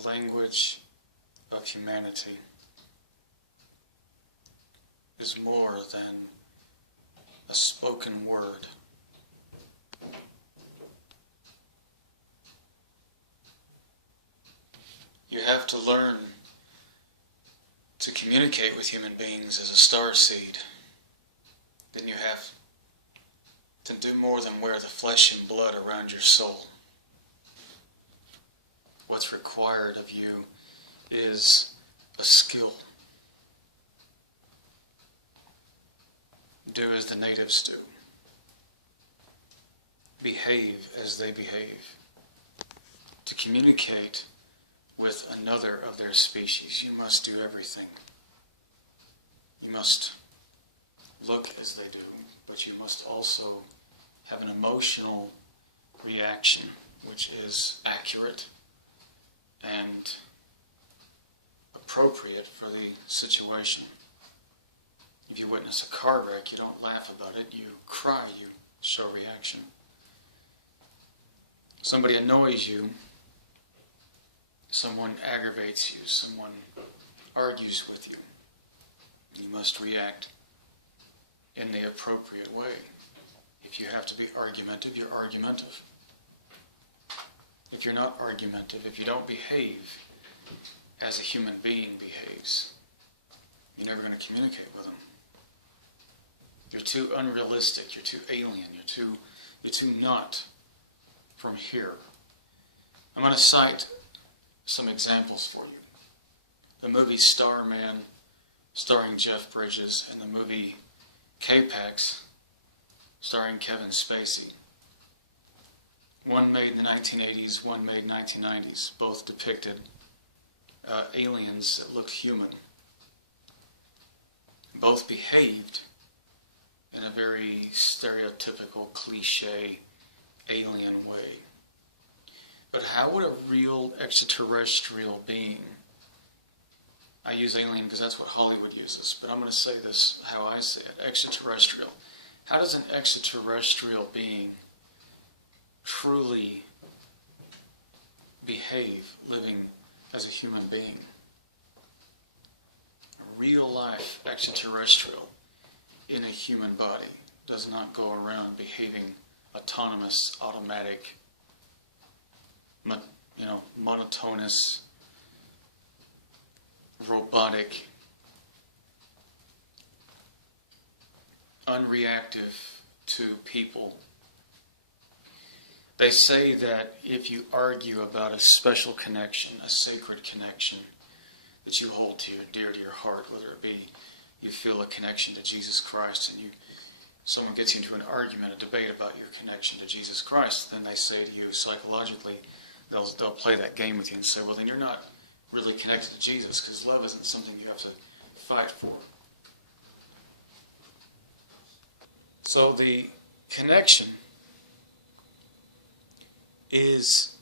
the language of humanity is more than a spoken word. You have to learn to communicate with human beings as a starseed. Then you have to do more than wear the flesh and blood around your soul. What's required of you is a skill. Do as the natives do. Behave as they behave. To communicate with another of their species, you must do everything. You must look as they do, but you must also have an emotional reaction which is accurate and appropriate for the situation. If you witness a car wreck, you don't laugh about it, you cry, you show reaction. Somebody annoys you, someone aggravates you, someone argues with you. You must react in the appropriate way. If you have to be argumentative, you're argumentative. If you're not argumentative, if you don't behave as a human being behaves, you're never going to communicate with them. You're too unrealistic, you're too alien, you're too not from here. I'm going to cite some examples for you. The movie Starman, starring Jeff Bridges, and the movie K-Pax, starring Kevin Spacey. One made in the 1980s, one made in the 1990s. Both depicted aliens that looked human. Both behaved in a very stereotypical, cliche, alien way. But how would a real extraterrestrial being, I use alien because that's what Hollywood uses, but I'm going to say this how I say it, extraterrestrial. How does an extraterrestrial being truly behave living as a human being? A real life extraterrestrial in a human body does not go around behaving autonomous, automatic, monotonous, robotic, unreactive to people. They say that if you argue about a special connection, a sacred connection that you hold dear to your heart, whether it be you feel a connection to Jesus Christ and someone gets you into an argument, a debate about your connection to Jesus Christ, then they say to you psychologically, they'll play that game with you and say, well, then you're not really connected to Jesus, because love isn't something you have to fight for. So the connection is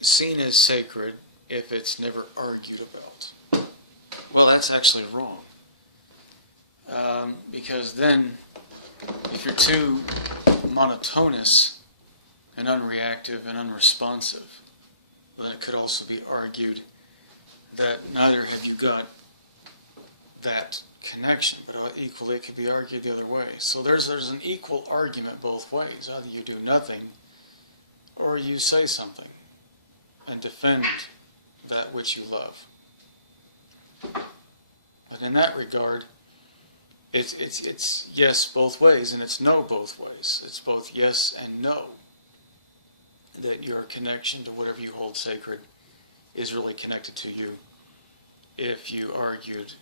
seen as sacred if it's never argued about. Well, that's actually wrong. Because then, if you're too monotonous and unreactive and unresponsive, then it could also be argued that neither have you got that connection, but equally it could be argued the other way. So there's an equal argument both ways. Either you do nothing or you say something and defend that which you love. But in that regard, it's yes both ways and it's no both ways. It's both yes and no. That your connection to whatever you hold sacred is really connected to you if you argued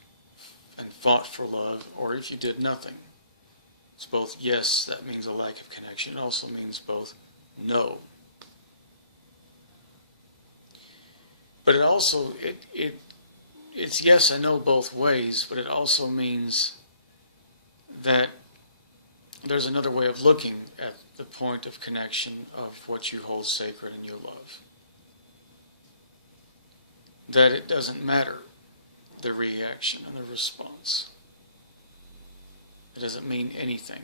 and fought for love, or if you did nothing. It's both yes, that means a lack of connection. It also means both no. But it also, it's yes and no both ways, but it also means that there's another way of looking at the point of connection of what you hold sacred and you love. That it doesn't matter the reaction and the response. It doesn't mean anything.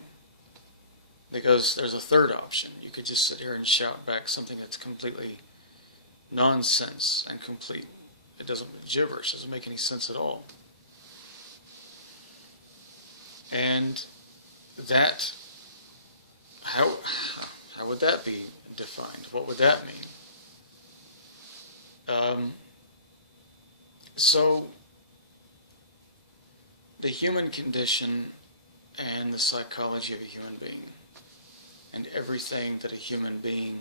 Because there's a third option. You could just sit here and shout back something that's completely nonsense and complete. It doesn't gibberish, doesn't make any sense at all. And that, how would that be defined? What would that mean? So, the human condition and the psychology of a human being, and everything that a human being,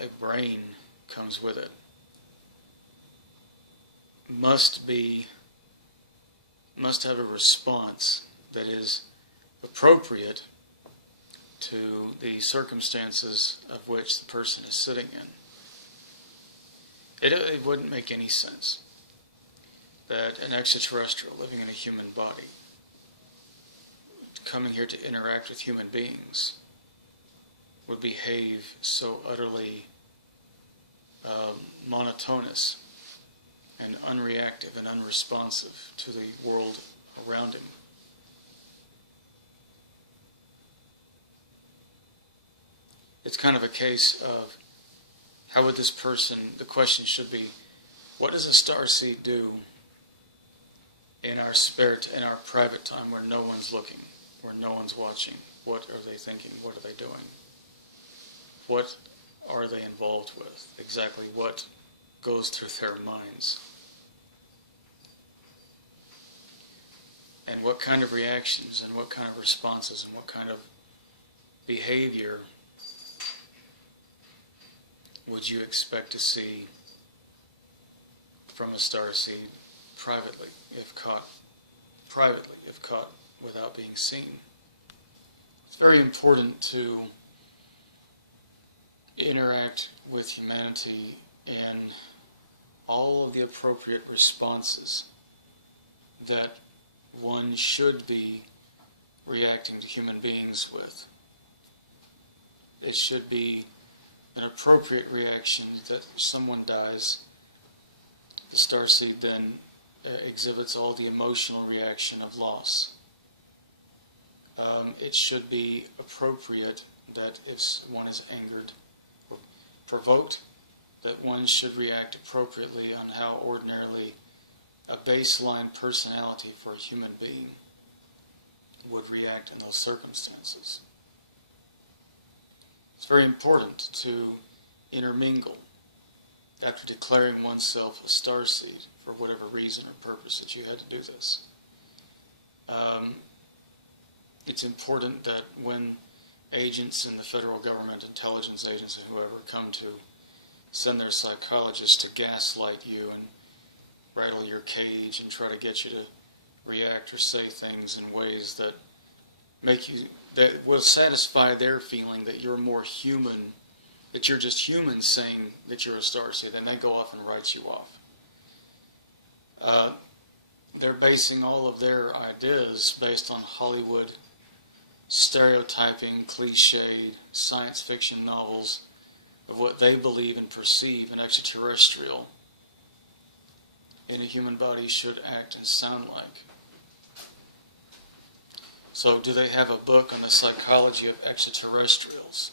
a brain, comes with it, must have a response that is appropriate to the circumstances of which the person is sitting in. It wouldn't make any sense that an extraterrestrial living in a human body, coming here to interact with human beings, would behave so utterly monotonous and unreactive and unresponsive to the world around him. It's kind of a case of how would this person, the question should be, what does a starseed do in our spirit, in our private time where no one's looking, where no one's watching? What are they thinking? What are they doing? What are they involved with? Exactly what goes through their minds? And what kind of reactions and what kind of responses and what kind of behavior would you expect to see from a starseed privately, if caught without being seen? It's very important to interact with humanity in all of the appropriate responses that one should be reacting to human beings with. It should be an appropriate reaction that someone dies. The starseed then exhibits all the emotional reaction of loss. It should be appropriate that if one is angered or provoked, that one should react appropriately on how ordinarily a baseline personality for a human being would react in those circumstances. It's very important to intermingle after declaring oneself a starseed for whatever reason or purpose that you had to do this. It's important that when agents in the federal government, intelligence agents, and whoever come to send their psychologists to gaslight you and rattle your cage and try to get you to react or say things in ways that that will satisfy their feeling that you're more human, that you're just human, saying that you're a starseed, then they go off and write you off. They're basing all of their ideas based on Hollywood stereotyping, cliched science fiction novels of what they believe and perceive an extraterrestrial in a human body should act and sound like. So do they have a book on the psychology of extraterrestrials?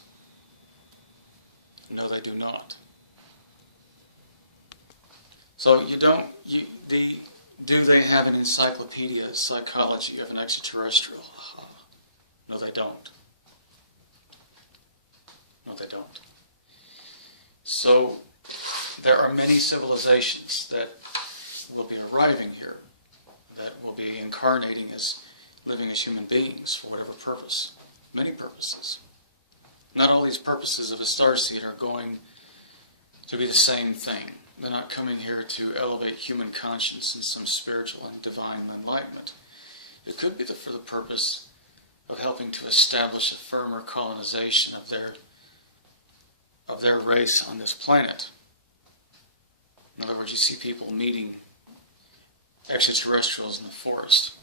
No, they do not. So do they have an encyclopedia psychology of an extraterrestrial? No, they don't. No, they don't. So there are many civilizations that will be arriving here, that will be incarnating as living as human beings for whatever purpose. Many purposes. Not all these purposes of a starseed are going to be the same thing. They're not coming here to elevate human conscience in some spiritual and divine enlightenment. It could be for the purpose of helping to establish a firmer colonization of their race on this planet. In other words, you see people meeting extraterrestrials in the forest,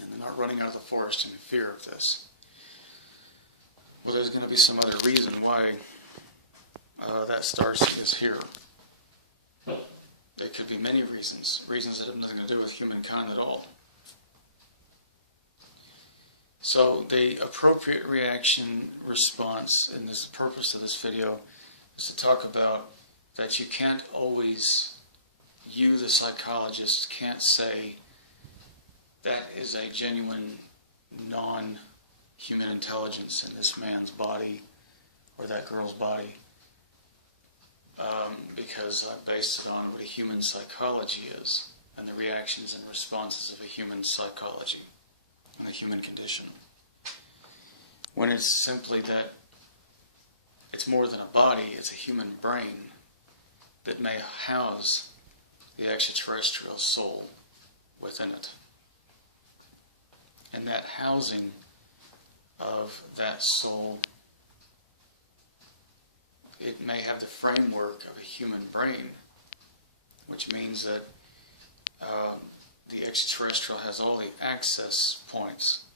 and they're not running out of the forest in fear of this. Well, there's going to be some other reason why that starseed is here. There could be many reasons that have nothing to do with humankind at all. So the appropriate reaction response in this purpose of this video is to talk about that you can't always, you the psychologist can't say that is a genuine non-human intelligence in this man's body or that girl's body, because I based it on what a human psychology is and the reactions and responses of a human psychology and the human condition. When it's simply that it's more than a body, it's a human brain that may house the extraterrestrial soul within it. And that housing of that soul, it may have the framework of a human brain, which means that the extraterrestrial has all the access points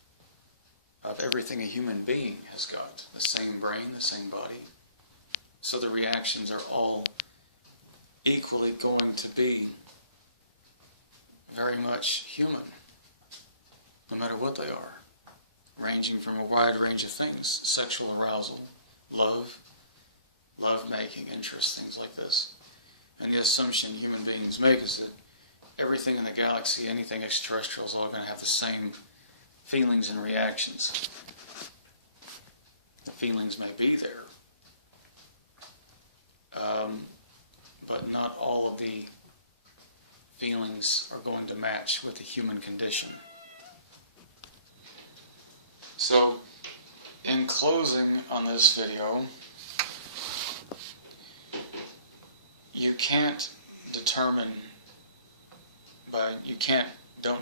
of everything a human being has got. The same brain, the same body. So the reactions are all equally going to be very much human, no matter what they are, ranging from a wide range of things: sexual arousal, love-making, interest, things like this. And the assumption human beings make is that everything in the galaxy, anything extraterrestrial, is all going to have the same feelings and reactions. The feelings may be there, but not all of the feelings are going to match with the human condition. So, in closing on this video, you can't determine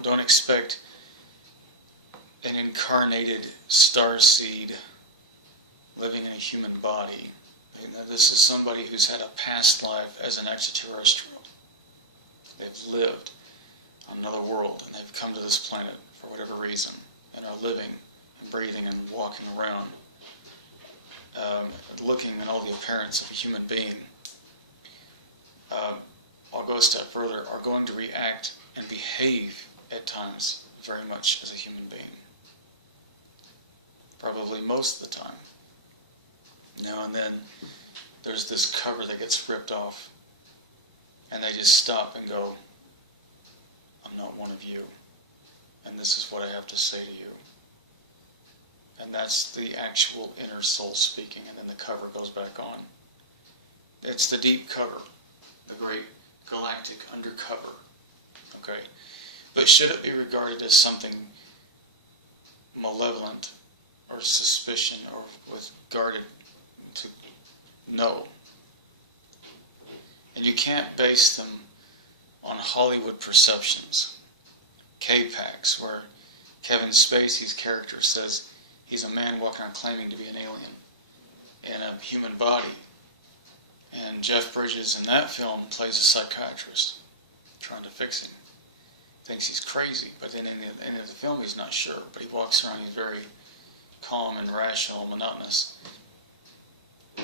don't expect an incarnated starseed living in a human body. You know, this is somebody who's had a past life as an extraterrestrial. They've lived on another world, and they've come to this planet for whatever reason, and are living and breathing and walking around, looking at all the appearance of a human being. I'll go a step further, are going to react and behave at times very much as a human being. Probably most of the time. Now and then there's this cover that gets ripped off, and they just stop and go, I'm not one of you, and this is what I have to say to you. And that's the actual inner soul speaking, and then the cover goes back on. It's the deep cover, the great galactic undercover. Okay? But should it be regarded as something malevolent or suspicion or with guarded to no? And you can't base them on Hollywood perceptions. K-Pax, where Kevin Spacey's character says he's a man walking around claiming to be an alien in a human body. And Jeff Bridges in that film plays a psychiatrist trying to fix him. Thinks he's crazy, but then in the end of the film he's not sure. But he walks around, he's very calm and rational and monotonous.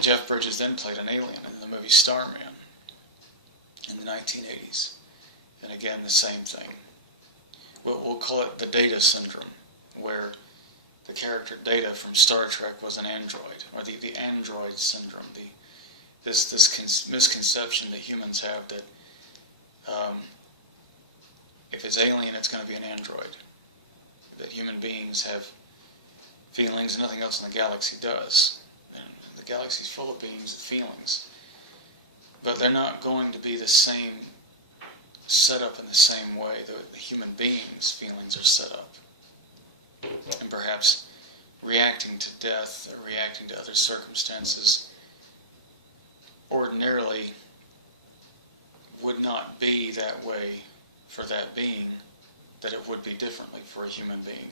Jeff Bridges then played an alien in the movie Starman in the 1980s. And again, the same thing. We'll call it the Data syndrome, where the character Data from Star Trek was an android, or the android syndrome, this misconception that humans have that if it's alien, it's going to be an android. That human beings have feelings, nothing else in the galaxy does. And the galaxy's full of beings with feelings. But they're not going to be the same, set up in the same way that the human beings' feelings are set up. And perhaps reacting to death or reacting to other circumstances ordinarily would not be that way for that being that it would be differently for a human being.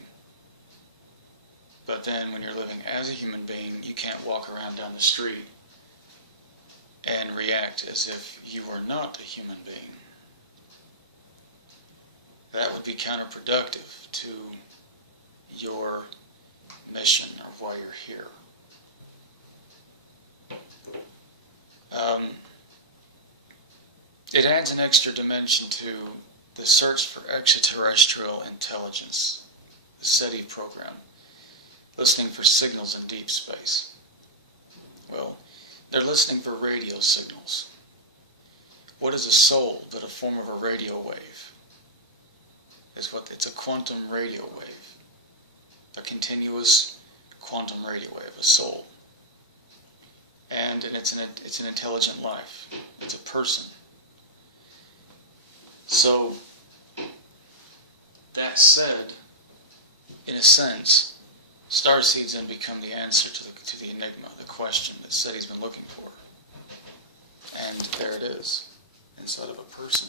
But then when you're living as a human being, you can't walk around down the street and react as if you were not a human being. That would be counterproductive to your mission or why you're here. It adds an extra dimension to the search for extraterrestrial intelligence, the SETI program, listening for signals in deep space. Well, they're listening for radio signals. what is a soul but a form of a radio wave? It's a quantum radio wave, a continuous quantum radio wave, a soul. And it's an intelligent life. It's a person. So, that said, in a sense, Starseeds then become the answer to the enigma, the question that SETI's been looking for. And there it is, inside of a person.